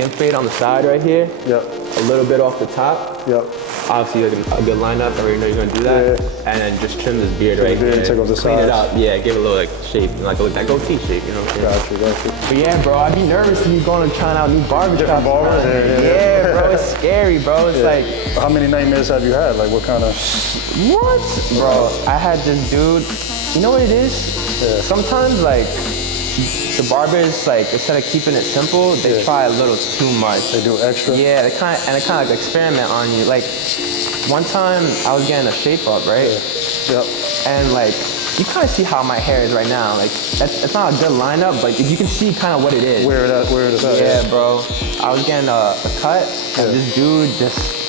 skin fade on the side right here. Yep. A little bit off the top. Yep. Obviously, a good lineup. I already know you're gonna do that. Yeah. And then just trim this beard right here. Take off the Clean it sides. up. Yeah, give it a little like shape, like that goatee shape. You know what I'm saying? Got you. But yeah, bro, I'd be nervous to be going and trying out new barbershops. Different barbers? Yeah, bro, it's scary, bro. It's like, how many nightmares have you had? Like, what kind of? what? Bro, I had this dude. You know what it is? Yeah. Sometimes like the barbers, like instead of keeping it simple, they try a little too much. They do extra? Yeah, they kind of like experiment on you. Like one time I was getting a shape up, right? Yep. And like you kind of see how my hair is right now. Like it's not a good lineup, but you can see kind of what it is. Where it is at? Yeah, bro. I was getting a cut, and this dude just.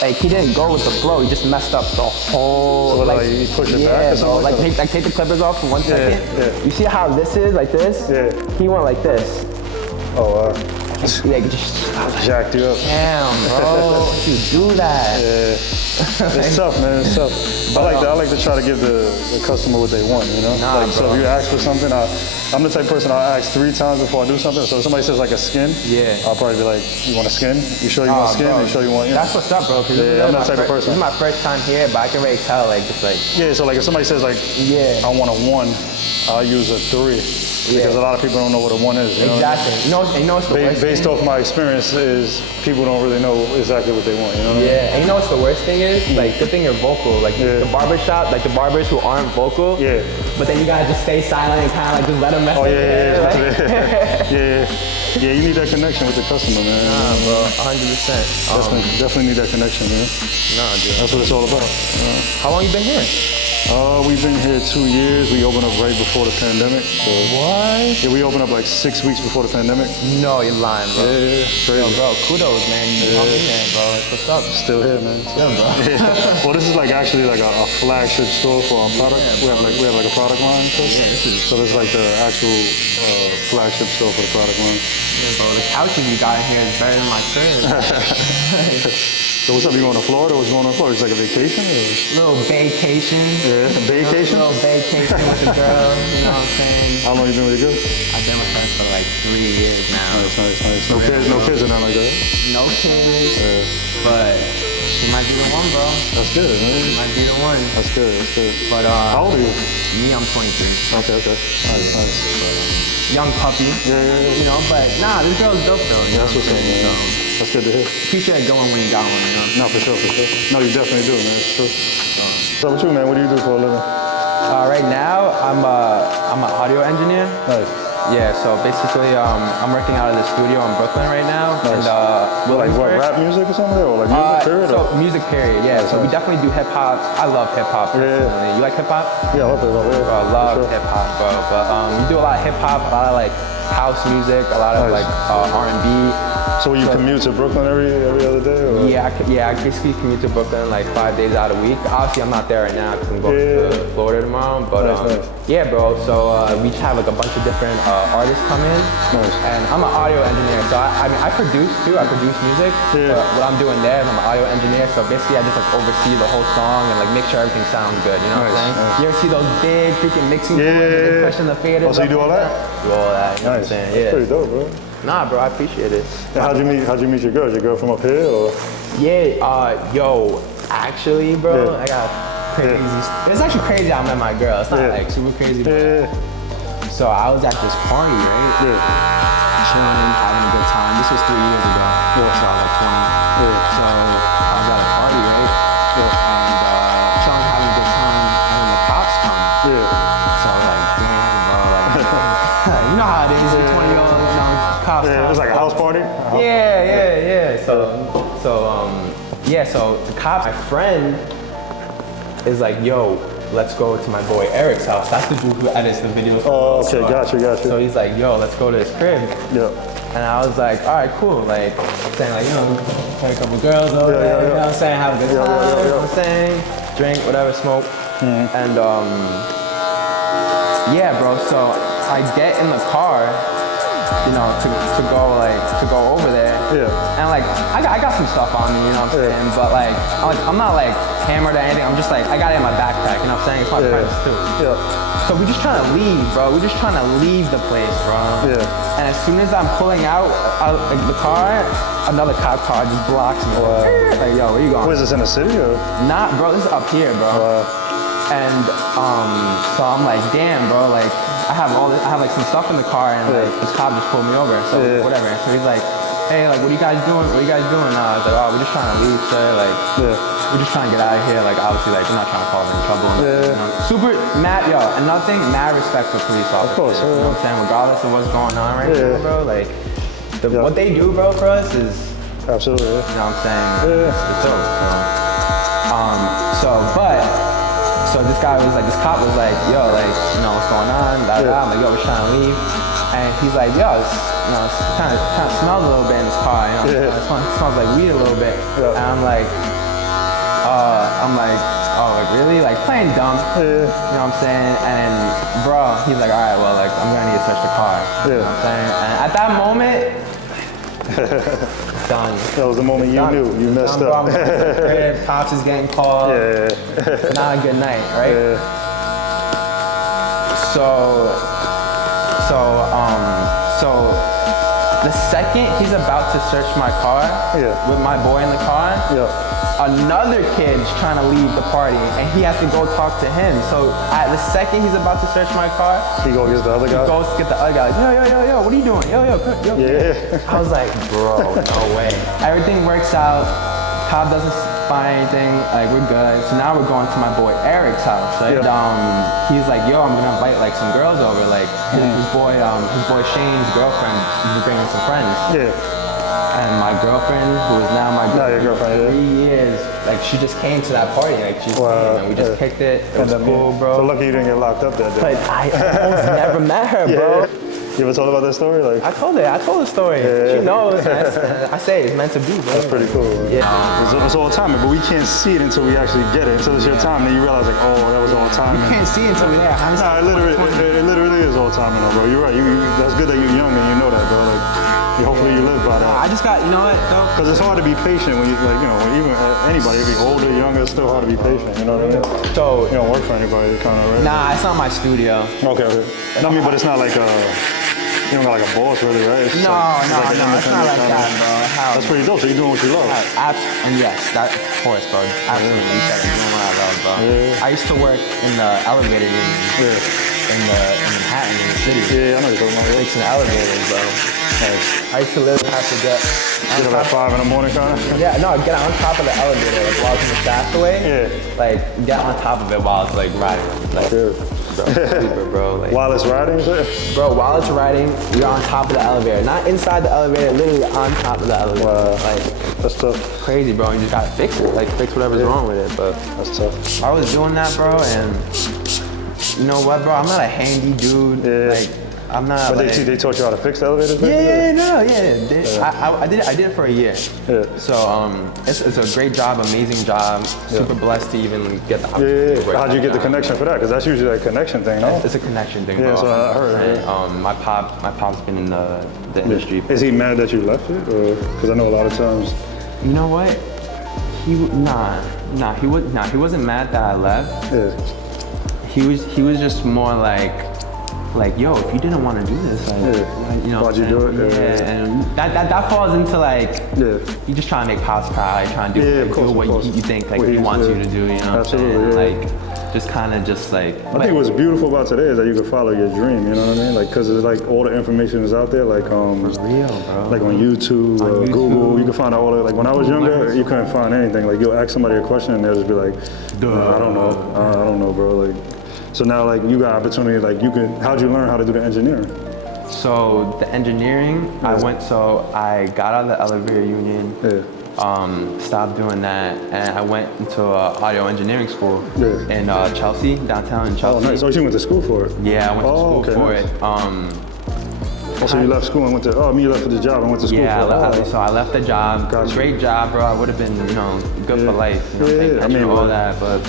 Like he didn't go with the flow, he just messed up the whole. So like you push it back or something? Like take the clippers off for 1 second. Yeah. You see how this is like this? Yeah. He went like this. Oh, Like just jacked you up. damn, bro, you do that. Yeah. It's tough, man. It's tough. I like to try to give the customer what they want, you know? Nah, like, so if you ask for something, I'm the type of person I'll ask 3 times before I do something. So if somebody says like a skin, I'll probably be like, you want a skin? You sure you want a skin? Bro, You sure you want? You know? That's what's up, bro. Yeah, I'm that type of person. This is my first time here, but I can already tell, like, just like. Yeah, so like if somebody says like, I want a 1, I'll use a 3. Because a lot of people don't know what a 1 is. You Exactly. know? You know what's the worst Based thing? off my experience is people don't really know exactly what they want, you know what I mean? Yeah, and you know what's the worst thing is? Like, good thing you're vocal. Like, the barbershop, like the barbers who aren't vocal. Yeah. But then you gotta just stay silent and kind of like just let them mess up. Yeah, you need that connection with the customer, man. Nah, bro, 100%. Definitely need that connection, man. Nah, dude. That's what it's all about. How long you been here? We've been here 2 years. We opened up right before the pandemic. So What? yeah, we opened up like 6 weeks before the pandemic. No, you're lying, bro. Yeah, crazy. Yo, bro, kudos, man. You hung in there, bro. Like, what's up? Still here, man. Yeah, bro. Yeah. Well, this is like actually like a flagship store for our product. Yeah, we have like a product line. So this is like the actual flagship store for the product line. Yeah, bro, the couches you got in here is better than my crib. So what's up? You going to Florida? What's going on in Florida? It's like a vacation? Little vacation. Yeah, vacation? Little vacation with the girl, you know what I'm saying? How long you been with your girl? I've been with her for like 3 years now. Nice. No kids or nothing like that? No kids, but she might be the one, bro. That's good, man. She might be the one. That's good. But how old are you? me, I'm 23. Okay. Nice. Young puppy. Yeah. You know, but nah, this girl's dope though. You know That's what's up, man. That's good to hear. Appreciate going when you got one, you know? No, for sure. No, you definitely do, man. It's true. So what you, man? What do you do for a living? Right now, I'm an audio engineer. Nice. Yeah, so basically, I'm working out of the studio in Brooklyn right now. Nice. And Like what, rap music or something? Or like music period? So music period, yeah. So we Nice. definitely do hip hop. I love hip hop personally. You like hip hop? Yeah, I love it. Bro, I love hip hop, bro. But we do a lot of hip hop, a lot of like house music, a lot of Nice. like R&B. So you commute to Brooklyn every other day? Or? Yeah, I basically commute to Brooklyn like 5 days out a week. Obviously, I'm not there right now because I'm going to Florida tomorrow. But Nice. yeah, bro. So we just have like a bunch of different artists come in. Nice. And I'm an audio engineer, so I mean I produce too. I produce music. Yeah. But what I'm doing there is I'm an audio engineer. So basically, I just like oversee the whole song and like make sure everything sounds good. You know what I'm saying? Nice. You ever see those big freaking mixing boards and they pushing the faders? Oh, so you do all that? Do all that. You know what I'm Nice. saying? That's Yeah. pretty dope, bro. Nah, bro, I appreciate it. And how'd you meet your girl? Is your girl from up here or? Yeah, yo, actually, bro, Yeah. I got crazy. It's actually crazy how I met my girl. It's not like super crazy, but so I was at this party, right? Yeah. Chilling, having a good time. This was 3 years ago. So I was like 20. So I was at a party, right? And chilling, having a good time, and then the cops come. Yeah. So I was like, damn, bro, like, you know how it is, you're 20-year-old, you know, cops Yeah, come. it was like a house party? Yeah. So the cop, my friend, is like, yo, let's go to my boy Eric's house. That's the dude who edits the videos. Oh, okay, got you. So he's like, yo, let's go to his crib. Yeah. And I was like, all right, cool. Like, saying like, you know, take a couple girls over there, you know what I'm saying, have a good time, you know what I'm saying, drink, whatever, smoke. And yeah, bro, so I get in the car, you know, to go over there. Yeah. And like, I got some stuff on me, you know what I'm saying? But like, I'm not like hammered or anything. I'm just like, I got it in my backpack, you know what I'm saying? It's my friends too. Yeah. So So we're just trying to leave, bro. We're just trying to leave the place, bro. Yeah. And as soon as I'm pulling out like the car, another cop car just blocks me. Like, yo, where you going? Where is this, in the city or? Nah, bro, this is up here, bro. And so I'm like, damn, bro, like I have like some stuff in the car, and like this cop just pulled me over. So whatever. So he's like, hey, like, what are you guys doing? What are you guys doing? I was like, oh, we're just trying to leave, sir. Like, we're just trying to get out of here. Like, obviously, like, we're not trying to cause any trouble. You know? Super mad, yo. Another thing, mad respect for police officers. Of course, you know what I'm saying? Regardless of what's going on right now, bro. Like, what they do, bro, for us is absolutely. You know what I'm saying? It's dope. So this guy was like, this cop was like, yo, like, you know, what's going on? I'm like, yo, we're trying to leave. And he's like, yo, it's, you know, it kind of smells a little bit in this car, you know? It smells like weed a little bit. And I'm like, oh, like really? Like playing dumb. You know what I'm saying? And bro, he's like, all right, well, like, I'm gonna need to search the car. You know what I'm saying? And at that moment, done. That was the moment you knew you messed up. Pops is getting called. Not a good night, right? So the second he's about to search my car with my boy in the car, another kid's trying to leave the party, and he has to go talk to him. So at the second he's about to search my car, he goes get the other guy. He goes to get the other guy. Like, yo, what are you doing? Yo. I was like, bro, no way. Everything works out. Cop doesn't find anything. Like, we're good. So now we're going to my boy Eric's house. Right? He's like, yo, I'm gonna invite like some girls over. Like his boy Shane's girlfriend. He's bringing some friends. And my girlfriend, who is now my girlfriend, 3 years, like she just came to that party. Like she came and we just picked it. It was cool, bro. So lucky you didn't get locked up that day. But I almost never met her, bro. You ever told about that story? Like I told the story. She knows. I say it's meant to be, bro. That's pretty cool. It's all timing, but we can't see it until we actually get it. Until it's your time, then you realize like, oh, that was all timing. You can't see it until we're there. Nah, it literally is all timing, bro. You're right. That's good that you're young and you know that, bro. Like, hopefully you live by that. I just got, you know what, though? Because it's hard to be patient when you, like, you know, when even anybody, if you're older, younger, it's still hard to be patient. You know what I mean? So you don't work for anybody, kind of, right? Nah, it's not my studio. Okay. No, I mean, but it's not like you don't got like a boss, really, right? It's no, it's not like that, bro. That's pretty dope. So you're doing what you love. And yes, that, of course, bro. Absolutely, you said it. Doing what I love, bro. I used to work in the elevator union in Manhattan, in the city. Yeah, I know you're talking about. Fixing elevators, bro. I used to literally have to get up at 5 in the morning, kind of. Yeah, no, get on top of the elevator, like while I was in the Shastaway. Like get on top of it while it's like riding. Like, bro. Like, while it's riding, bro, while it's riding, you're on top of the elevator. Not inside the elevator, literally on top of the elevator. Wow. Like, that's tough. Crazy, bro. You just gotta fix it. Like, fix whatever's wrong with it. But that's tough. I was doing that, bro, and you know what, bro? I'm not a handy dude. Like, I'm not. But they taught you how to fix the elevators? I did it for a year. So it's a great job, amazing job. Super blessed to even get the opportunity. How'd you get the connection for that? Because that's usually a connection thing, no? It's a connection thing, bro. Yeah, so I heard. My pop's been in the industry. Is he mad that you left it? Because I know a lot of times. You know what? He wasn't mad that I left. He was just more like, yo, if you didn't want to do this, like you know, why'd you do it? And that falls into like, you just trying to make Pops proud, trying to do what you think like he wants you to do, you know? Absolutely, like just kind of just like. I think what's beautiful about today is that you can follow your dream. You know what I mean? Like, because it's like all the information is out there. Like for real, bro. Like on YouTube, Google, you can find out all the. Like when I was younger, you couldn't find anything. Like you'll ask somebody a question and they'll just be like, I don't know, I don't know, bro. Like. So now, like, you got opportunity, like, how'd you learn how to do the engineering? So, the engineering, I got out of the elevator union, stopped doing that, and I went into an audio engineering school in Chelsea, downtown in Chelsea. Oh, nice. So you went to school for it? Yeah, I went to school for it. So you left school and went to, you left for the job and went to school for it? So I left the job. Great job, bro. I would have been, you know, good for life. You know, I mean, all that, but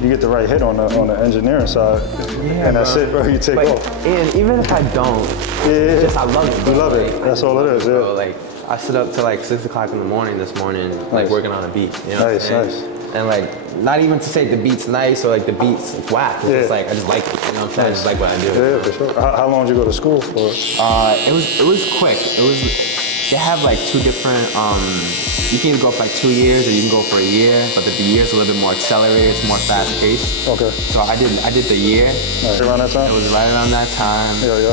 you get the right hit on the engineering side, and that's it, bro. You take off. And even if I don't, just I love it. You love it. That's all it is. Bro, like I sit up till like 6 o'clock in the morning this morning, like working on a beat. You know nice. And like, not even to say the beat's nice or like the beat's whack. It's just like I just like it. You know what I'm saying? It's like what I do. Yeah, for sure. How long did you go to school for? It was quick. They have like two different, you can either go for like 2 years or you can go for a year, but the year's a little bit more accelerated, it's more fast paced. Okay. So I did the year. Right around that time? It was right around that time. Yeah.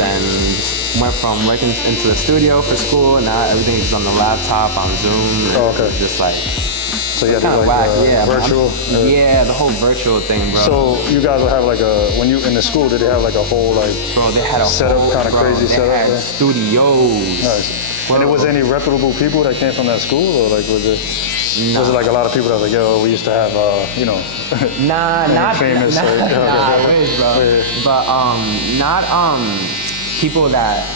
Then just went from working into the studio for school, and now everything's on the laptop, on Zoom. Oh, okay. It's just like, So you had kind to of like whack, yeah. virtual? Yeah, the whole virtual thing, bro. So you guys will have like when you in the school, did they have like a whole like Bro, they had a setup, whole, kind of crazy they setup? had Yeah? studios. Nice. And there was any reputable people that came from that school, or like was it like a lot of people that was like, yo, we used to have, you know, Not famous, nah, or, I wish, bro. Yeah. But not people that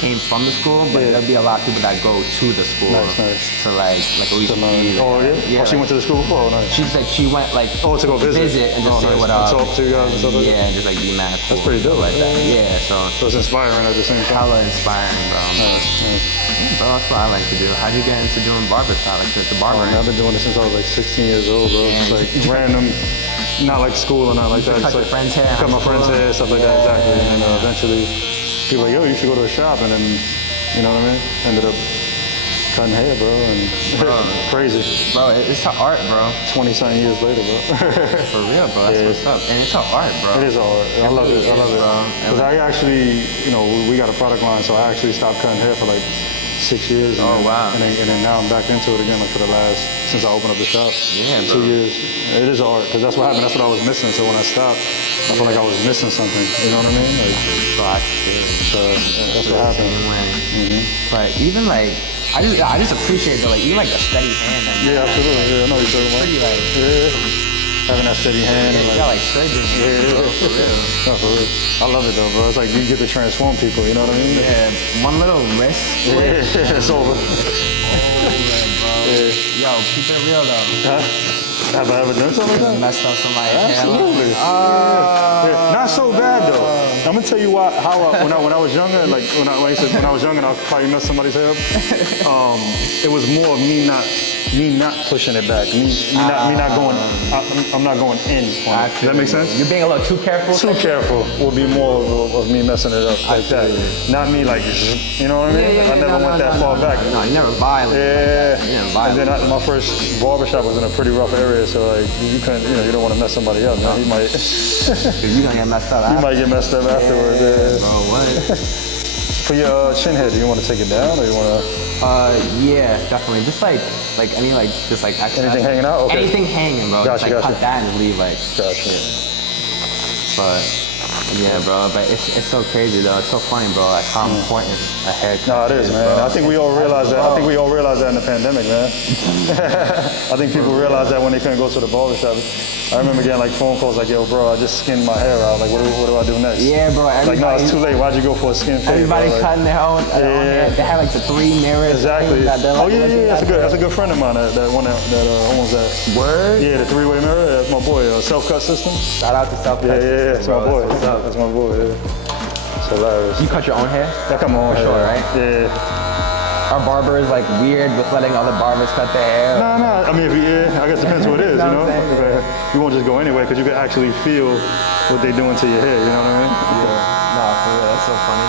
came from the school, but there'll be a lot of people that go to the school Nice. to like at least be there. Oh yeah? Oh, she went to the school? Oh, nice. She went like to go visit and just say nice. what up. And talk to you guys and stuff like that? Yeah, and just like be mad cool. That's pretty dope. Like that. Yeah, so it's inspiring at the same time. hella inspiring, bro. Nice. Bro, that's what I like to do. How'd you get into doing barbershop, like the barbering? I've been doing this since I was like 16 years old, bro. Just like random, not like school or not like that. Cut your friend's hair. Cut my friend's hair, stuff like that, exactly. And eventually, people were like, yo, you should go to a shop, and then, you know what I mean? Ended up cutting hair, bro, and crazy. Bro, it's an art, bro. 20-something years later, bro. For real, bro. That's what's up. And it's an art, bro. It is all art. I love it. bro. Because I actually, you know, we got a product line, so I actually stopped cutting hair for like 6 years. And wow. And then now I'm back into it again, like for the last, since I opened up the shop. Yeah, bro. 2 years. It is art, because that's what happened. That's what I was missing. So when I stopped, I felt like I was missing something. You know what I mean? Like, Bro, I feel it. so that's what happened. Same way. But even like, I just appreciate that, like, even like a steady hand. That Yeah, absolutely. Yeah, I know what you're talking about. pretty like, Yeah. Having that steady hand. you And got like, like surgery, bro, for real. no, for real. I love it though, bro. It's like you get to transform people. You know what I mean? Yeah, one little wrist. Yeah, it's over. Yo, keep it real though. Huh? Have I ever done something like that? Messed up somebody's hair. Absolutely. Yeah. Not so bad though. I'm gonna tell you why. When I was younger, like when I was younger, and I probably messed somebody's hair up. It was more of me not pushing it back. Me not going. I'm not going in on it. Does that make sense? You're being a little too careful. Too careful will be more of me messing it up like that. Not me like, you know what I mean? I never went that far back. No, you never violent. Yeah. You never And violent. then my first barbershop was in a pretty rough area, so like you couldn't, you don't want to mess somebody up, man. You might You're gonna get messed up. you might get messed up afterwards. Yeah. Bro, what? For your chin head, do you want to take it down or you want to? Yeah, definitely. Just like any just like excess. Anything hanging out? Okay. Anything hanging, bro. Gotcha, just like gotcha. cut that and leave like. Gotcha. But yeah, bro. But it's so crazy though. It's so funny, bro. Like how important a haircut. No, it is, man. bro. I think we all realized that. I think we all realized that in the pandemic, man. I think people realized that when they couldn't go to the barbershop. I remember getting like phone calls like, yo, bro, I just skinned my hair out. Like, what do I do next? Yeah, bro. Like, no, it's too late. Why'd you go for a skin fade? Everybody bro? Like, cutting their own hair. They had like the 3 mirrors. exactly. That they're, like, Oh, yeah. looking at. That's a good friend of mine that owns that. Word. Yeah, the 3-way mirror. That's my boy. Self-cut system. Shout out to Self. Yeah. That's my boy. What's up? That's my boy. Yeah. It's hilarious. You cut your own hair? I come on, For sure, right? Yeah. Are barbers like weird with letting other barbers cut their hair? No. I mean, I guess it depends who it is, you Know know? what I'm saying? You won't just go anywhere because you can actually feel what they're doing to your hair, you know what I mean? Nah, for real. That's so funny.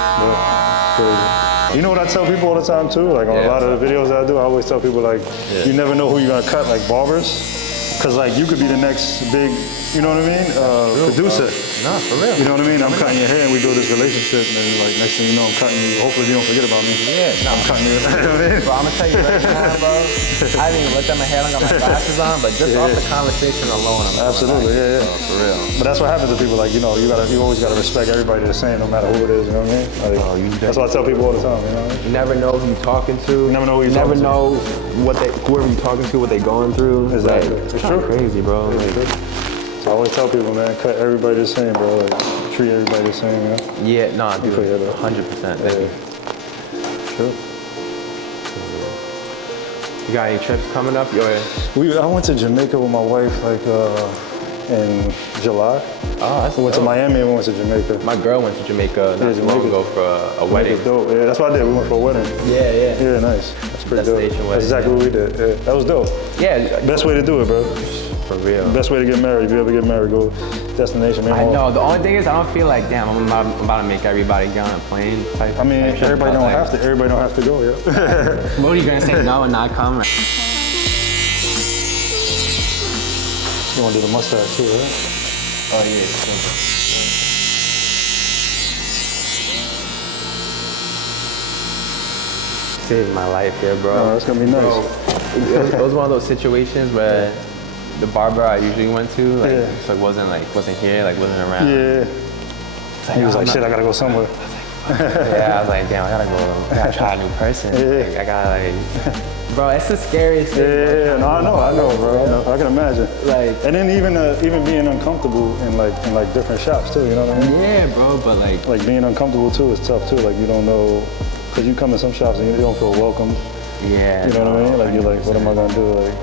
Crazy. You know what I tell people all the time too? Like on a lot of the videos that I do, I always tell people like, you never know who you're gonna cut, like barbers. Cause like you could be the next big, you know what I mean? Producer. Nah, for real. You know what I mean? I'm cutting your hair and we build this relationship and then like next thing you know I'm cutting you. Hopefully you don't forget about me. Yeah, nah, I'm cutting you. You know what I mean? Bro, I'm gonna tell you right now, bro. I haven't even looked at my hair, I got my glasses on, but just off the conversation alone, I'm Absolutely, yeah. For real. But that's what happens to people. Like, you know, you always gotta respect everybody the same, no matter who it is. You know what I mean? Like, that's what I tell people all the time. You know? You never know who you're talking to. You never know who you're never talking to. know whoever you're talking to, what they're going through. Exactly. Like, It's true. Crazy, bro. So I always tell people, man, cut everybody the same, bro. Like, treat everybody the same. You know? Yeah, nah, dude. forget that. 100%. Baby. Sure. You got any trips coming up? I went to Jamaica with my wife like in July. Oh, that's We went to dope. Miami and we went to Jamaica. My girl went to Jamaica not too long Jamaica. ago for a wedding. It's dope. Yeah, that's what I did. We went for a wedding. Yeah. Yeah, nice. That's pretty dope. Destination That's exactly what we did. Yeah. That was dope. Yeah, Best way to do it, bro. for real. Best way to get married. If you ever get married, go. destination. I know. The only thing is, I don't feel like, damn, I'm about to make everybody get on a plane. Type, I mean, type shit, everybody but, don't like, have to. Everybody don't have to go. Yeah. What are you gonna say? No and not come? You want to do the mustache too, right? Oh yeah. Saved my life here, bro. Oh, that's gonna be nice. Bro, it was one of those situations where the barber I usually went to, like, just, like wasn't here, like wasn't around. Yeah. He was like, shit, I gotta go somewhere. Yeah, I was like, damn, I gotta try a new person. Like, I gotta like, bro, it's the scariest thing. Yeah, no, I know, bro. I can imagine. Like, and then even being uncomfortable in different shops too. You know what I mean? yeah, bro, but like being uncomfortable too is tough too. Like you don't know, cause you come in some shops and you don't feel welcome. yeah, You know what I mean? Like you're like, what am I gonna do? Like,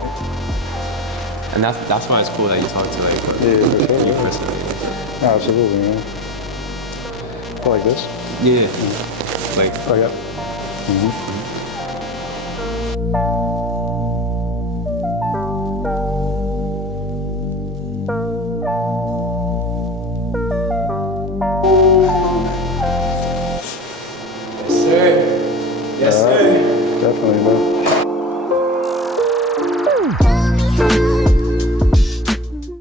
and that's why it's cool that you talk to like for sure, you personally. Absolutely, man. I like this. Yeah, like Oh yeah.